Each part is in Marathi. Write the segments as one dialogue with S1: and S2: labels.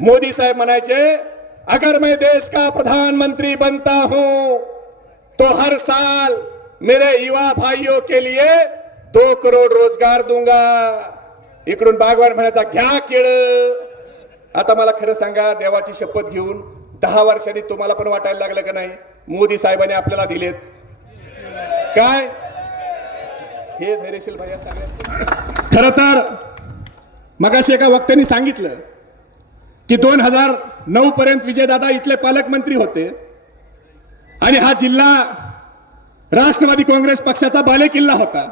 S1: मोदी साहेब म्हणायचे अगर मैं देश का प्रधानमंत्री बनता हूं तो हर साल मेरे युवा भाइयों के लिए दो करोड रोजगार दूंगा। इकडून बागवान म्हणायचा घ्या केळ. आता मला खरं सांगा देवाची शपथ घेऊन दहा वर्षांनी तुम्हाला पण वाटायला लागलं का नाही? मोदी साहेबांनी आपल्याला दिलेत. काय? हे धैर्यशील भैया सगळ्यात खर तर मगाशी एका वक्त्यांनी सांगितलं की दोन हजार नऊ पर्यंत विजयदादा इथले पालकमंत्री होते. आणि हा जिल्हा राष्ट्रवादी काँग्रेस पक्षाचा बालेकिल्ला होता.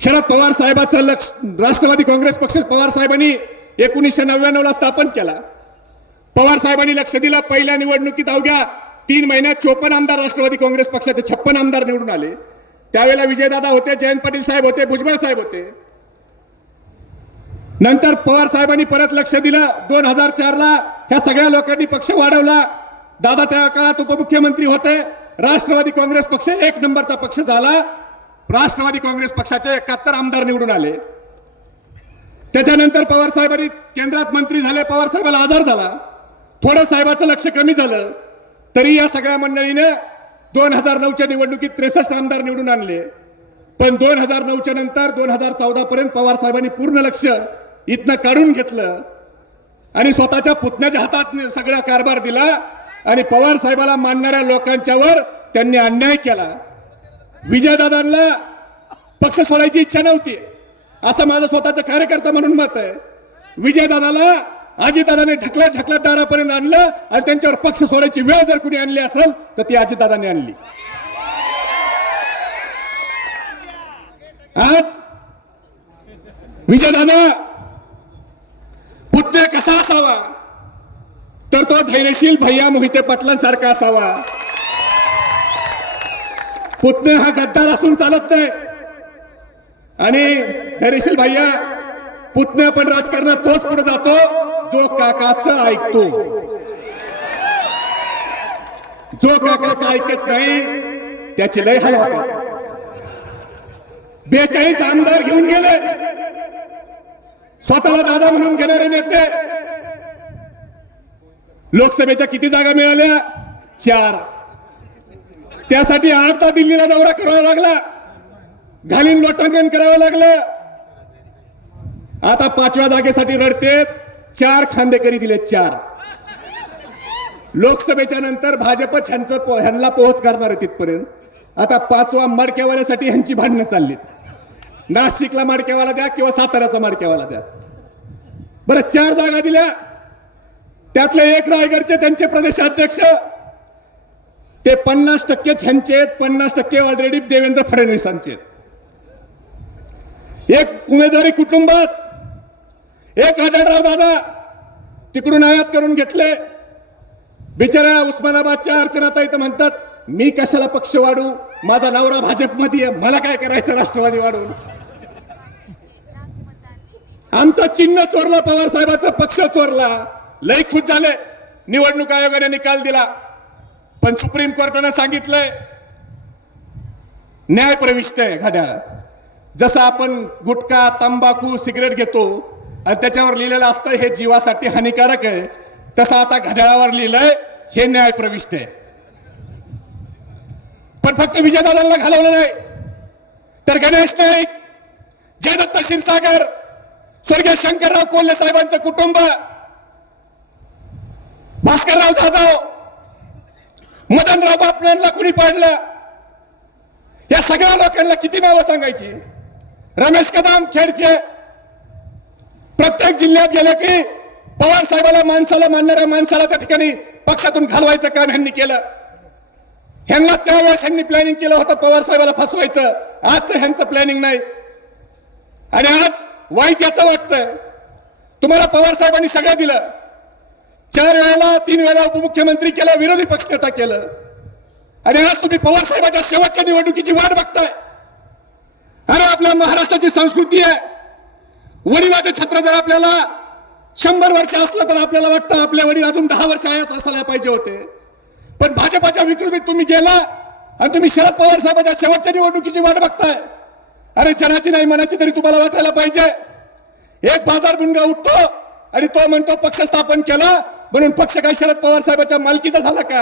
S1: शरद पवार साहेबाचं लक्ष राष्ट्रवादी काँग्रेस पक्ष पवार साहेबांनी एकोणीसशे नव्याण्णव ला स्थापन केला. पवार साहेबांनी लक्ष दिलं पहिल्या निवडणुकीत अवघ्या तीन महिन्यात चोपन्न आमदार राष्ट्रवादी काँग्रेस पक्षाचे छप्पन आमदार निवडून आले. त्यावेळेला विजयदादा होते जयंत पाटील साहेब होते भुजबळ साहेब होते. नंतर पवार साहेबांनी परत लक्ष दिलं. दोन हजार चार ला ह्या सगळ्या लोकांनी पक्ष वाढवला. दादा त्या काळात उपमुख्यमंत्री होते. राष्ट्रवादी काँग्रेस पक्ष एक नंबरचा पक्ष झाला. राष्ट्रवादी काँग्रेस पक्षाचे एकाहत्तर आमदार निवडून आले. त्याच्यानंतर पवार साहेबांनी केंद्रात मंत्री झाले. पवार साहेबाला आजार झाला. थोडं साहेबाचं लक्ष कमी झालं. तरी या सगळ्या मंडळीने दोन हजार नऊच्या निवडणुकीत त्रेसष्ट आमदार निवडून आणले. पण दोन हजार नऊच्या नंतर दोन हजार चौदा पर्यंत पवार साहेबांनी पूर्ण लक्ष इथनं काढून घेतलं आणि स्वतःच्या पुतण्याच्या हातात सगळा कारभार दिला आणि पवार साहेबाला मानणाऱ्या लोकांच्यावर त्यांनी अन्याय केला. विजयदादांना पक्ष सोडायची इच्छा नव्हती. असं माझं स्वतःचं कार्यकर्ता म्हणून मत आहे. विजयदादाला अजितदादाने ढकलत ढकलत दारापर्यंत आणलं आणि त्यांच्यावर पक्ष सोडायची वेळ जर कुणी आणली असेल तर ती अजितदादांनी आणली. आज विजयदादा पुत्र कसा असावा? तर तो धैर्यशील भैया मोहिते पाटलांसारखा असावा. पुतणे हा गद्दार असून चालत नाही. आणि धैर्यशील भैया पुतणे पण राजकारणात तोच पुढे जातो जो काकाच ऐकतो. जो काकाचं ऐकत नाही त्याचे लय हाल होतात बेचाळीस आमदार घेऊन गेले. स्वतःला दादा म्हणून घेणारे नेते. लोकसभेच्या किती जागा मिळाल्या? चार. त्यासाठी आता दिल्लीला दौरा करावा लागला. घालीन लोटांकन करावं लागलं. आता पाचव्या जागेसाठी रडतेत. चार खांदेकरी दिले चार. लोकसभेच्या नंतर भाजप ह्यांचं ह्यांना पोहोच करणार आहे तिथपर्यंत. आता पाचवा मडक्यावाल्यासाठी ह्यांची भांडणं चाललीत. नाशिकला माडक्यावाला द्या किंवा साताऱ्याचा माडक्यावाला द्या. बरं चार जागा दिल्या. त्यातले एक रायगडचे त्यांचे प्रदेशाध्यक्ष ते पन्नास टक्के ह्यांचे आहेत पन्नास टक्के ऑलरेडी देवेंद्र फडणवीसांचे आहेत. एक उमेदवारी कुटुंबात एक आढळराव दादा तिकडून आयात करून घेतले. बिचारा उस्मानाबादच्या अर्चनाता तर म्हणतात मी कशाला पक्ष वाढू? माझा नवरा भाजपमध्ये आहे. मला काय करायचं राष्ट्रवादी वाढवून? आमचं चिन्ह चोरला पवार साहेबाचा पक्ष चोरला. लय खुश झाले. निवडणूक आयोगाने निकाल दिला. पण सुप्रीम कोर्टाने सांगितलंय न्याय प्रविष्ट आहे घड्याळ जसं आपण गुटखा तंबाखू सिगरेट घेतो आणि त्याच्यावर लिहिलेलं असतं हे जीवासाठी हानिकारक आहे. तसं आता घड्याळावर लिहिलंय हे न्याय प्रविष्ट आहे. पण फक्त विजयदादांना घालवलं नाही. तर गणेश नाईक जयदत्त क्षीरसागर स्वर्गीय शंकरराव कोल्हे साहेबांचं कुटुंब भास्करराव जाधव मदनराव बापणांना कुणी पाडलं? या सगळ्या लोकांना किती नावं सांगायची? रमेश कदम खेडचे प्रत्येक जिल्ह्यात गेले की पवार साहेबाला माणसाला मानणाऱ्या माणसाला त्या ठिकाणी पक्षातून घालवायचं काम ह्यांनी केलं. ह्यांना त्यावेळेस ह्यांनी प्लॅनिंग केलं होतं पवार साहेबाला फसवायचं. आजचं ह्यांचं प्लॅनिंग नाही. आणि आज वाईट याचं वाटतंय. तुम्हाला पवार साहेबांनी सगळं दिलं. चार वेळेला तीन वेळेला उपमुख्यमंत्री केलं विरोधी पक्षनेता केलं. आणि आज तुम्ही पवार साहेबांच्या शेवटच्या निवडणुकीची वाट बघताय. अरे आपल्या महाराष्ट्राची संस्कृती आहे. वडिलाचे छत्र जर आपल्याला शंभर वर्ष असलं तर आपल्याला वाटतं आपल्या वडील अजून दहा वर्ष आयात असायला पाहिजे होते. पण भाजपाच्या विकृतीत तुम्ही गेला आणि तुम्ही शरद पवार साहेबांच्या शेवटच्या निवडणुकीची वाट बघताय. अरे जनाची नाही मनाची तरी तुम्हाला वाटायला पाहिजे. एक बाजार बुनगा उठतो आणि तो म्हणतो पक्ष स्थापन केला म्हणून पक्ष काय शरद पवार साहेबांच्या मालकीचा झाला का?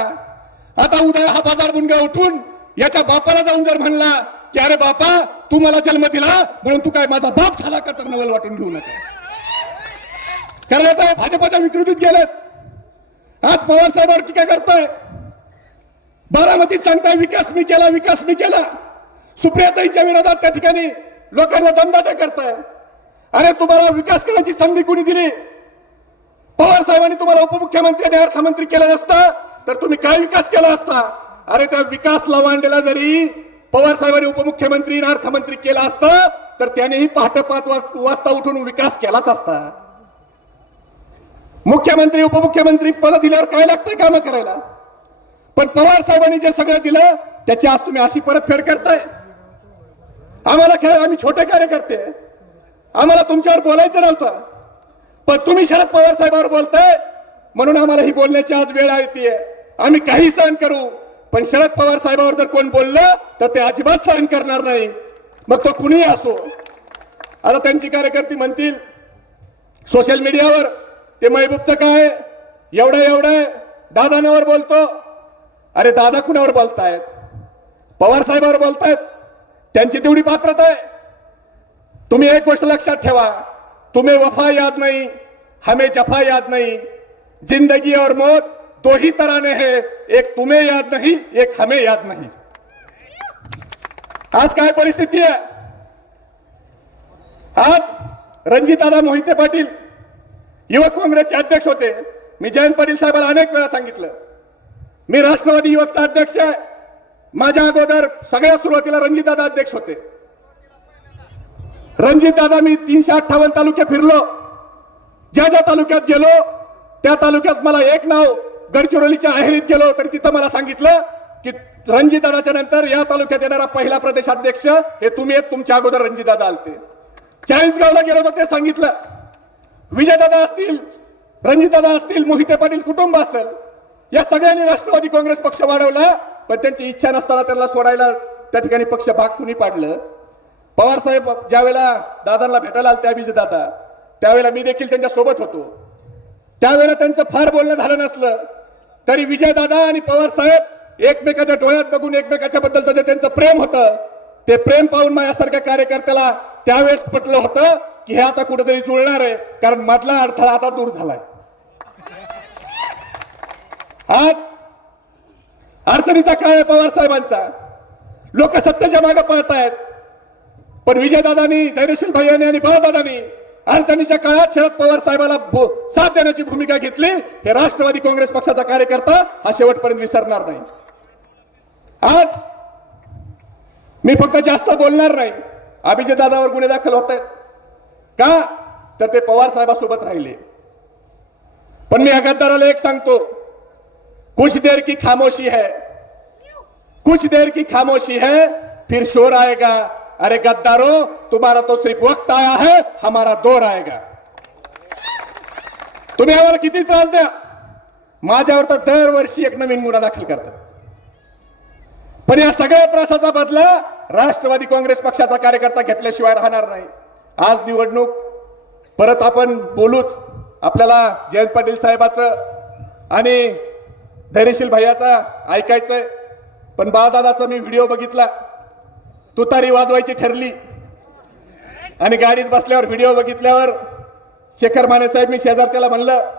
S1: आता उद्या हा बाजार बुनगा उठून याच्या बापाला जाऊन जर म्हणला की अरे बापा तू मला जन्म दिला म्हणून तू काय माझा बाप झाला का? तर नवल वाटून घेऊ नका. कारण आता भाजपाच्या भाजपच्या विकृतीत गेलेत. आज पवार साहेबांवर टीका करताय? बारामतीत सांगताय विकास मी केला विकास मी केला. सुप्रियाताईच्या विरोधात त्या ठिकाणी लोकांना दमदाटे करताय. अरे तुम्हाला विकास करण्याची संधी कुणी दिली? पवार साहेबांनी तुम्हाला उपमुख्यमंत्री आणि अर्थमंत्री केलं नसतं तर तुम्ही काय विकास केला असता? अरे त्या विकास लवांडेला जरी पवार साहेबांनी उपमुख्यमंत्री आणि अर्थमंत्री केला असता तर त्यानेही पहाटे पाच वाज- वाजता उठून विकास केलाच असता. मुख्यमंत्री उपमुख्यमंत्री पद दिल्यावर काय लागतंय काम करायला? पण पवार साहेबांनी जे सगळं दिलं त्याची आज तुम्ही अशी परतफेड करताय. आम्हाला खेळ आम्ही छोटे कार्यकर्ते. आम्हाला तुमच्यावर बोलायचं नव्हतं. पण तुम्ही शरद पवार साहेबांवर बोलताय म्हणून आम्हाला ही बोलण्याची आज वेळ येते आम्ही काही सहन करू पण शरद पवार साहेबांवर जर कोण बोललं तर ते अजिबात सहन करणार नाही. मग तो कुणीही असो. आता त्यांची कार्यकर्ते म्हणतील सोशल मीडियावर ते महबूबचं काय एवढं एवढं दादानावर बोलतो. अरे दादा कुणावर बोलतायत? पवार साहेबांवर बोलतायत? त्यांची तेवढी पात्रता आहे. तुम्ही एक गोष्ट लक्षात ठेवा. तुम्ही वफा याद नाही हमें जफा याद नहीं. जिंदगी और मौत दो ही तराने हे. एक तुम्हें याद नहीं एक हमें याद नहीं. आज काय परिस्थिती आहे? आज रणजितदादा मोहिते पाटील युवक काँग्रेसचे अध्यक्ष होते. मी जयंत पाटील साहेबांना अनेक वेळा सांगितलं. मी राष्ट्रवादी युवकचा अध्यक्ष आहे. माझ्या अगोदर सगळ्या सुरुवातीला रणजितदादा अध्यक्ष होते. रणजितदादा मी तीनशे अठ्ठावन्न तालुके फिरलो. ज्या ज्या तालुक्यात गेलो त्या तालुक्यात मला एक नाव गडचिरोलीच्या अहेरीत गेलो तरी तिथं मला सांगितलं की रणजितदादाच्या नंतर या तालुक्यात येणारा पहिला प्रदेशाध्यक्ष हे तुम्ही आहेत तुमच्या अगोदर रणजितदादा आलते. चाळीसगावला गेलो तर ते सांगितलं. विजयदादा असतील रणजितदादा असतील मोहिते पाटील कुटुंब असेल. या सगळ्यांनी राष्ट्रवादी काँग्रेस पक्ष वाढवला. पण त्यांची इच्छा नसताना त्यांना सोडायला त्या ठिकाणी पक्ष भाग कुणी पाडलं? पवार साहेब ज्या वेळेला दादांना भेटायला आले त्या दादा त्यावेळेला मी देखील त्यांच्यासोबत होतो. त्यावेळेला त्यांचं फार बोलणं झालं नसलं तरी विजयदादा आणि पवार साहेब एकमेकाच्या डोळ्यात बघून एकमेकाच्या बद्दलचं जे त्यांचं प्रेम होतं ते प्रेम पाहून माझ्यासारख्या कार्यकर्त्याला त्यावेळेस पटलं होतं की हे आता कुठेतरी जुळणार आहे कारण मधला अडथळा आता दूर झालाय. आज अडचणीचा काळ आहे पवार साहेबांचा. लोक सत्तेच्या मागे पळतायत. पण विजयदादांनी धैर्यशील भैयानी आणि बाळदादानी अडचणीच्या काळात शरद पवार साहेबाला भो- साथ देण्याची भूमिका घेतली. हे राष्ट्रवादी काँग्रेस पक्षाचा कार्यकर्ता हा शेवटपर्यंत विसरणार नाही. आज मी फक्त जास्त बोलणार नाही. अभिजित दादावर गुन्हे दाखल होत आहेत का? तर ते पवार साहेबासोबत राहिले. पण मी या गद्दाराला एक सांगतो. कुछ देर की खामोशी है। कुछ देर की खामोशी है फिर शोर आएगा। अरे गद्दारो तुम्हारा तो सिर्फ वक्त आया है हमारा दौर आएगा। तुम्ही आम्हाला किती त्रास द्या? माझ्यावर तर दरवर्षी एक नवीन गुन्हा दाखल करतात। पण या सगळ्या त्रासाचा बदला राष्ट्रवादी काँग्रेस पक्षाचा कार्यकर्ता घेतल्याशिवाय राहणार नाही. आज निवडणूक परत आपण बोलूच आपल्याला जयंत पाटील साहेबाचं आणि धैर्यशील भैयाचा ऐकायचंय पण बाळदादाचा मी व्हिडिओ बघितला. तुतारी वाजवायची ठरली. आणि गाडीत बसल्यावर व्हिडिओ बघितल्यावर शेखर माने साहेब मी शेजारच्याला म्हणलं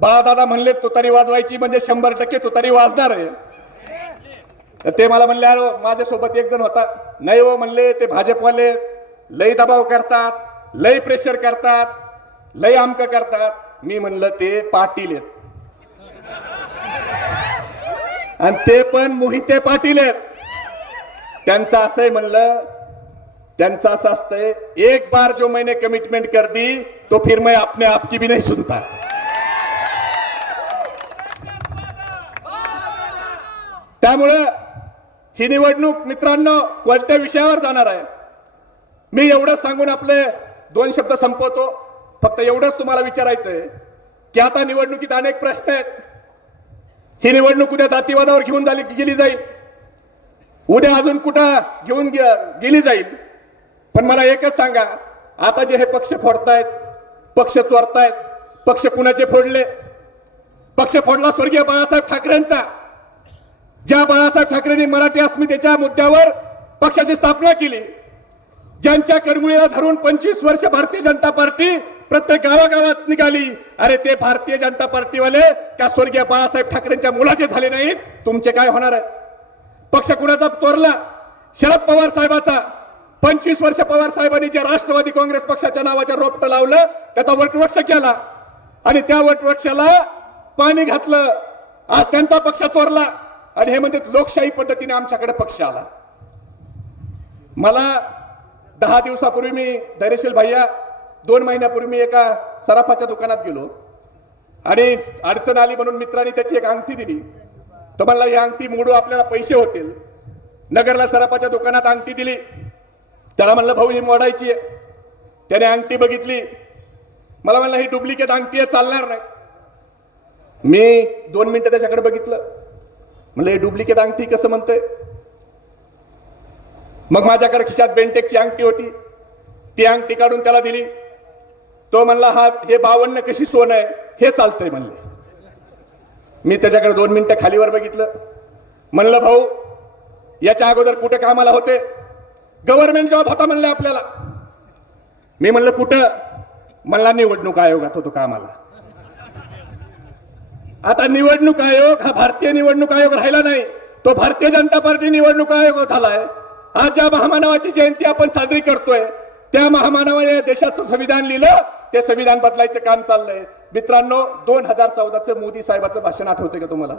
S1: बाळदादा म्हणले तुतारी वाजवायची म्हणजे शंभर टक्के तुतारी वाजणार आहे. तर ते मला म्हणले अरे हो, माझ्यासोबत एक जण होता. नाही हो म्हणले ते भाजपवाले लई दबाव करतात लई प्रेशर करतात लई आमक करतात. मी म्हणलं ते पाटील आहेत. आणि ते पण मोहिते पाटील आहेत. त्यांचं असंही म्हणलं त्यांचं असं असतंय एक बार जो मैंने कमिटमेंट कर दी तो फिर मैं अपने आप की भी नहीं सुनता. त्यामुळं ही निवडणूक मित्रांनो कोणत्या विषयावर जाणार आहे? मी एवढं सांगून आपले दोन शब्द संपवतो. फक्त एवढंच तुम्हाला विचारायचं आहे की आता निवडणुकीत अनेक प्रश्न आहेत. ही निवडणूक उद्या जातीवादावर घेऊन झाली गेली जाईल. उद्या अजून कुठं घेऊन गेली जाईल. पण मला एकच सांगा आता जे हे पक्ष फोडतायत पक्ष चोरतायत पक्ष कुणाचे फोडले? पक्ष फोडला स्वर्गीय बाळासाहेब ठाकरेंचा. ज्या बाळासाहेब ठाकरेंनी मराठी अस्मितेच्या मुद्द्यावर पक्षाची स्थापना केली ज्यांच्या करमुळीला धरून पंचवीस वर्ष भारतीय जनता पार्टी प्रत्येक गावागावात निघाली. अरे ते भारतीय जनता पार्टीवाले का स्वर्गीय बाळासाहेब ठाकरेंच्या मुलाचे झाले नाहीत? तुमचे काय होणार आहे? पक्ष कुणाचा चोरला? शरद पवार साहेबाचा. पंचवीस वर्ष पवार साहेबांनी जे राष्ट्रवादी काँग्रेस पक्षाच्या नावाच्या रोपटं लावलं त्याचा वटवृक्ष केला. आणि त्या वटवृक्षाला पाणी घातलं. आज त्यांचा पक्ष चोरला. आणि हे म्हणजे लोकशाही पद्धतीने आमच्याकडे पक्ष आला. मला दहा दिवसापूर्वी मी धैर्यशील भैया दोन महिन्यापूर्वी मी एका सराफाच्या दुकानात गेलो. आणि अडचण आली म्हणून मित्रांनी त्याची एक अंगठी दिली. तो म्हणला ही अंगठी मोडू आपल्याला पैसे होतील. नगरला सराफाच्या दुकानात अंगठी दिली. त्याला म्हणलं भाऊ ही मोडायची आहे. त्याने अंगठी बघितली. मला म्हणलं ही डुप्लिकेट अंगठी आहे चालणार नाही. मी दोन मिनिटं त्याच्याकडे बघितलं. म्हणलं हे डुप्लिकेट अंगठी कसं म्हणतंय? मग माझ्याकडे खिशात बेंटेकची अंगठी होती. ती अंगठी काढून त्याला दिली. तो म्हणला हा हे बावन्न कशी सोनं आहे? हे चालतंय म्हणले. मी त्याच्याकडे दोन मिनिटं खालीवर बघितलं. म्हणलं भाऊ याच्या अगोदर कुठे कामाला होते? गव्हर्नमेंट जॉब होता म्हणले आपल्याला. मी म्हणलं कुठं? म्हणला निवडणूक आयोगात होतो कामाला. आता निवडणूक आयोग हा भारतीय निवडणूक आयोग राहिला नाही. तो भारतीय जनता पार्टी निवडणूक आयोग झालाय. आज ज्या महामानवाची जयंती आपण साजरी करतोय त्या महामानवाने देशाचं संविधान लिहिलं ते संविधान बदलायचं काम चाललंय. मित्रांनो दोन हजार चौदाचं मोदी साहेबाचं भाषण आठवतंय का तुम्हाला?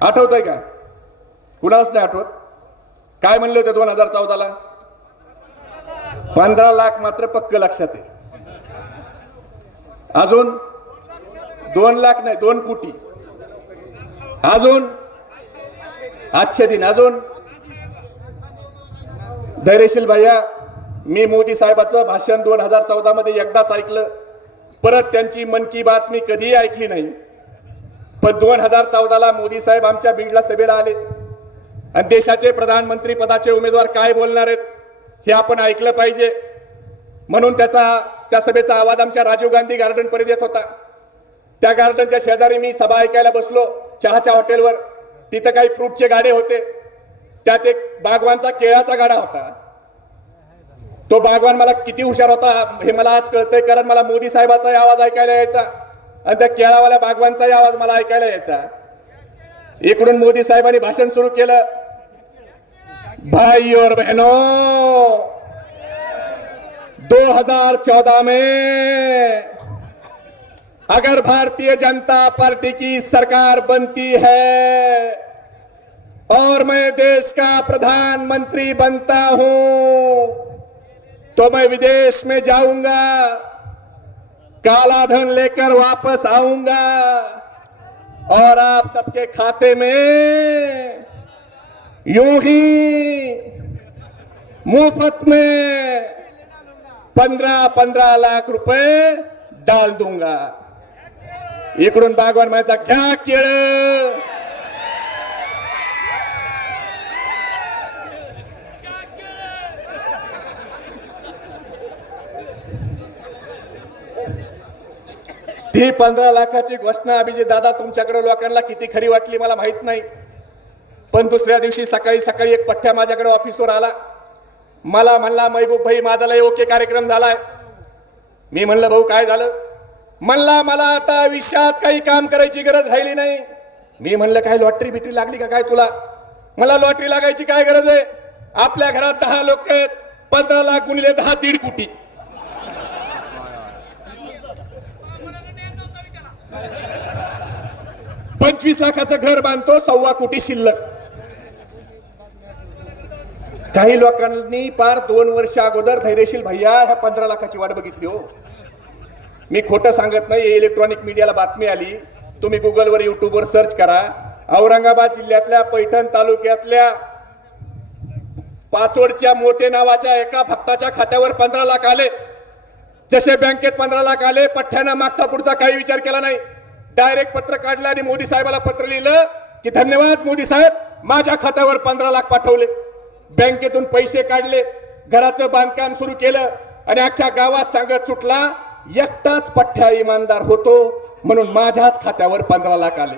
S1: आठवतंय का? कुणालाच नाही आठवत? काय म्हणले होते दोन हजार चौदाला? पंधरा लाख मात्र पक्क लक्षात आहे. अजून? दोन लाख नाही दोन कोटी. अजून? आजचे दिन अजून? धैर्यशील भैया मी मोदी साहेबाचं भाषण दोन हजार चौदामध्ये एकदाच ऐकलं. परत त्यांची मन की बात मी कधीही ऐकली नाही. पण दोन हजार चौदाला मोदी साहेब आमच्या बीडला सभेला आले. आणि देशाचे प्रधानमंत्री पदाचे उमेदवार काय बोलणार आहेत हे आपण ऐकलं पाहिजे. म्हणून त्याचा त्या सभेचा आवाज आमच्या राजीव गांधी गार्डनपर्यंत येत होता. त्या गार्डनच्या शेजारी मी सभा ऐकायला बसलो चहाच्या हॉटेलवर तिथं काही फ्रूटचे गाडे होते. त्यात एक बागवानचा केळाचा गाडा होता. तो बागवान मला किती हुशार होता हे मला आज कळतंय कारण मला मोदी साहेबाचाही आवाज ऐकायला यायचा आणि त्या केळावाल्या बागवानचाही आवाज मला ऐकायला यायचा. इकडून मोदी साहेबांनी भाषण सुरू केलं. भाई और बहनों 2014 में अगर भारतीय जनता पार्टी की सरकार बनती है और मैं देश का प्रधानमंत्री बनता हूं तो मैं विदेश में जाऊंगा। काला धन लेकर वापस आऊंगा। और आप सबके खाते में यूं ही मुफ्त में पंद्रह पंद्रह लाख रुपए डाल दूंगा। इकडून बागवान म्हणायचा घ्या केळ. ती पंधरा लाखाची घोषणा अभिजित दादा तुमच्याकडे लोकांना किती खरी वाटली मला माहीत नाही. पण दुसऱ्या दिवशी सकाळी सकाळी एक पठ्ठ्या माझ्याकडे ऑफिसवर आला. मला म्हणला महबूब भाई माझा लय ओके कार्यक्रम झालाय. मी म्हणलं भाऊ काय झालं? म्हणला मला आता आयुष्यात काही काम करायची गरज राहिली नाही. मी म्हणलं काय लॉटरी बिटरी लागली का काय तुला? मला लॉटरी लागायची काय गरज आहे? आपल्या घरात दहा लोक आहेत. पंधरा लाख गुणिले दहा दीड कोटी. पंचवीस लाखाचं घर बांधतो सव्वा कोटी शिल्लक. काही लोकांनी पार दोन वर्ष अगोदर धैर्यशील भैया ह्या पंधरा लाखाची वाट बघितली हो. मी खोटं सांगत नाही इलेक्ट्रॉनिक मीडियाला बातमी आली. तुम्ही गुगलवर युट्यूबवर सर्च करा. औरंगाबाद जिल्ह्यातल्या पैठण तालुक्यातल्या पाचवडच्या मोठे नावाच्या एका भक्ताच्या खात्यावर पंधरा लाख आले. जसे बँकेत पंधरा लाख आले पठ्ठ्यानं मागचा पुढचा काही विचार केला नाही. डायरेक्ट पत्र काढलं आणि मोदी साहेबाला पत्र लिहिलं की धन्यवाद मोदी साहेब माझ्या खात्यावर पंधरा लाख पाठवले. बँकेतून पैसे काढले घराचं बांधकाम सुरू केलं आणि अख्ख्या गावात सांगत सुटला एकटाच पठ्ठ्या इमानदार होतो म्हणून माझ्याच खात्यावर पंधरा लाख आले.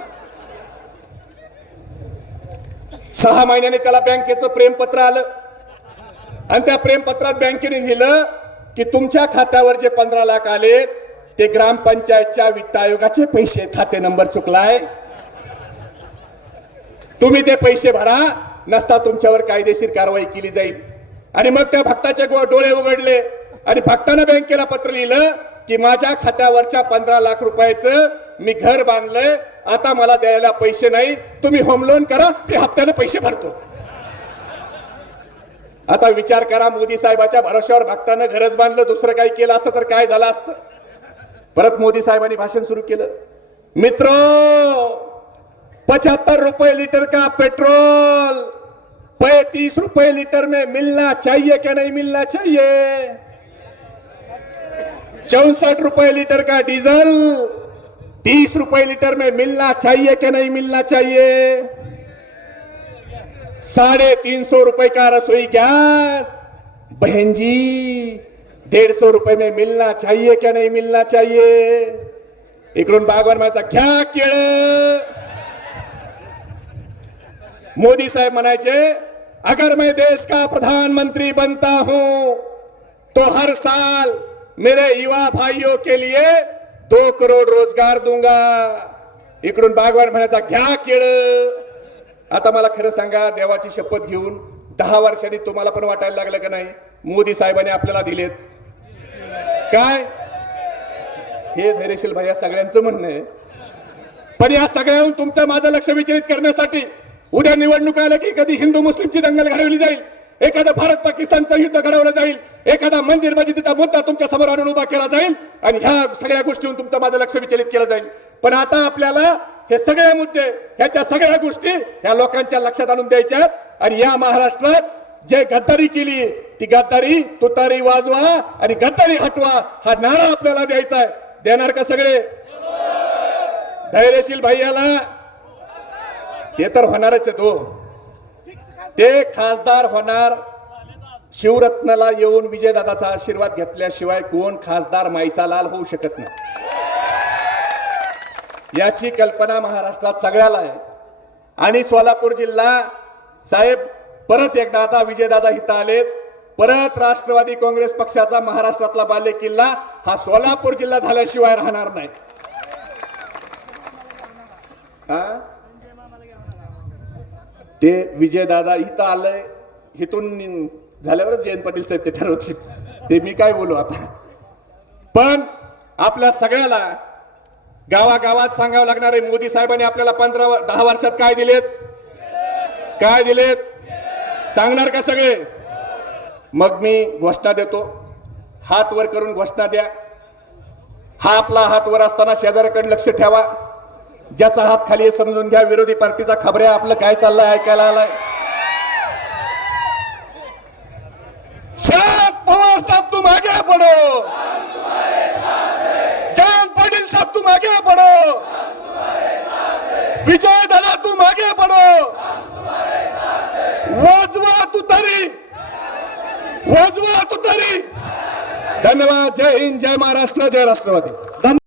S1: सहा महिन्याने त्याला बँकेचं प्रेमपत्र आलं. आणि त्या प्रेमपत्रात बँकेने लिहिलं की तुमच्या खात्यावर जे पंधरा लाख आले ते ग्रामपंचायतच्या वित्त आयोगाचे पैसे. खाते नंबर चुकलाय. तुम्ही ते पैसे भरा नसता तुमच्यावर कायदेशीर कारवाई केली जाईल. आणि मग त्या भक्ताचे डोळे उघडले. आणि भक्तानं बँकेला पत्र लिहिलं की माझ्या खात्यावरच्या पंधरा लाख रुपयाचं मी घर बांधलंय. आता मला द्यायला पैसे नाही. तुम्ही होम लोन करा मी हप्त्यानं पैसे भरतो. आता विचार करा मोदी साहेबाच्या भरोश्यावर भक्तानं घरच बांधलं दुसरं काही केलं असतं तर काय झालं असतं? परत मोदी साहेबांनी भाषण सुरू केलं. मित्र पचहत्तर रुपये लीटर का पेट्रोल? पैतीस रुपये लीटर में मिलना चाहिए क्या नहीं मिलना चाहिए? चौसठ रुपये लीटर का डीजल? तीस रुपये लीटर में मिलना चाहिए क्या नहीं मिलना चाहिए? साढ़े तीन सौ रुपए का रसोई गैस। बहन जी डेढ़ सौ रुपए में मिलना चाहिए क्या नहीं मिलना चाहिए? इकडून बागवान माझा घ्या केळ. मोदी साहेब म्हणायचे अगर मैं देश का प्रधानमंत्री बनता हूं तो हर साल मेरे युवा भाइयों के लिए दो करोड रोजगार दूंगा. इकडून बागवान म्हणायचा घ्या केळ. आता मला खरं सांगा देवाची शपथ घेऊन दहा वर्षांनी तुम्हाला पण वाटायला लागलं का नाही? मोदी साहेबांनी आपल्याला दिलेत. काय? हे धैर्यशील भैया सगळ्यांचं म्हणणं आहे. पण या सगळ्याहून तुमचं माझं लक्ष विचलित करण्यासाठी उद्या निवडणूक आलं की कधी हिंदू मुस्लिमची दंगल घडवली जाईल? एखादं भारत पाकिस्तानचं युद्ध घडवलं जाईल एखादा मंदिर मस्जिदीचा मुद्दा तुमच्यासमोर आणून उभा केला जाईल आणि ह्या सगळ्या गोष्टीहून तुमचं माझं लक्ष विचलित केलं जाईल. पण आता आपल्याला हे सगळे मुद्दे ह्याच्या सगळ्या गोष्टी ह्या लोकांच्या लक्षात आणून द्यायच्या आणि या महाराष्ट्रात जे गद्दारी केली ती गद्दारी तुतारी वाजवा आणि गद्दारी हटवा हा नारा आपल्याला द्यायचा आहे. देणार का सगळे? धैर्यशील भैयाला ते तर होणारच आहे तो हो. ते खासदार होणार. शिवरत्नाला येऊन विजयदादाचा आशीर्वाद घेतल्याशिवाय कोण खासदार माईचा लाल होऊ शकत नाही. याची कल्पना महाराष्ट्रात सगळ्याला आहे. आणि सोलापूर जिल्हा साहेब परत एकदा आता विजयदादा इथं आलेत. परत राष्ट्रवादी काँग्रेस पक्षाचा महाराष्ट्रातला बाल्य किल्ला हा सोलापूर जिल्हा झाल्याशिवाय राहणार नाही. हा? ते विजयदादा इथं आलंय इथून झाल्यावरच जयंत पाटील साहेब ते ठरवतील. ते मी काय बोलू आता? पण आपल्या सगळ्याला गावागावात सांगावं लागणार आहे मोदी साहेबांनी आपल्याला पंधरा व- दहा वर्षात काय दिलेत? काय दिलेत? सांगणार का सगळे? मग मी घोषणा देतो. हात वर करून घोषणा द्या. हा आपला हात वर असताना शेजाऱ्याकडे लक्ष ठेवा. ज्याचा हात खाली समजून घ्या विरोधी पार्टीचा खबऱ्या आपलं काय चाललंय ऐकायला आलाय. शरद पवार साहब तुम आगे पडो. जयंत पाटील साहब तुम आगे पडो. विजय दादा तुम आगे पडो. वाजवा तुतारी वाजवा तरी. धन्यवाद जय हिंद जय महाराष्ट्र जय राष्ट्रवादी.